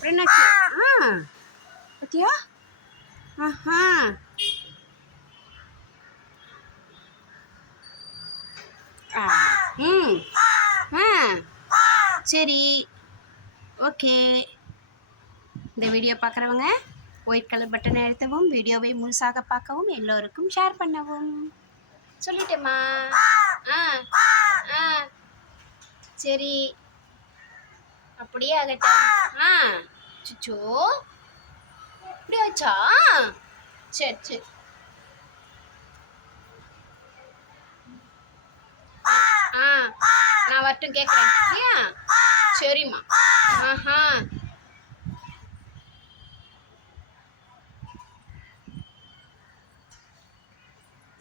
அப்புறம் என்னாச்சு ஆ பத்தியா ஆஹா ம் ஆ சரி ஓகே இந்த வீடியோ பார்க்குறவங்க ஒயிட் கலர் பட்டனை அழுத்தவும் வீடியோவை முழுசாக பார்க்கவும் எல்லோருக்கும் ஷேர் பண்ணவும் சொல்லிட்டேம்மா ஆ ஆ சரி அப்படியே ஆகட்டும் ஆ சுச்சோ இப்படி வச்சா சரி சரி ஆ நான் வரட்டும் கேட்குறேன் இல்லையா சரிம்மா ஆஹா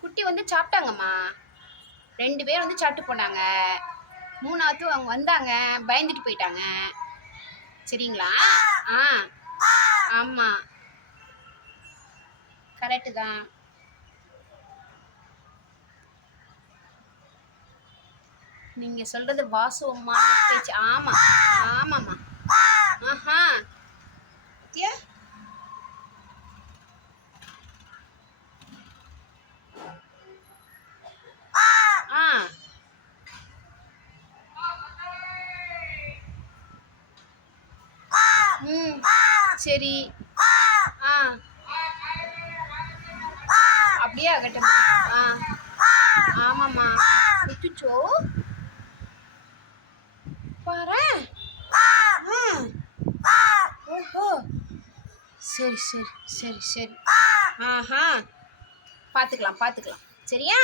குட்டி வந்து சாப்பிட்டாங்கம்மா ரெண்டு பேர் வந்து சாப்பிட்டு போனாங்க மூணாவது அவங்க வந்தாங்க பயந்துட்டு போயிட்டாங்க சரிங்களா ஆ ஆமா கரெக்டு தான் நீங்க சொல்றது வாசு அம்மா பேச்சு ஆமாம் ஆமாம்மா ஆஹா ம் சரி ஆ அப்படியே ஆகட்டும் ஆ ஆமாம்மா சுச்சுச்சோ பாரு ஓஹோ சரி சரி சரி சரி ஆஹா பார்த்துக்கலாம் பார்த்துக்கலாம் சரியா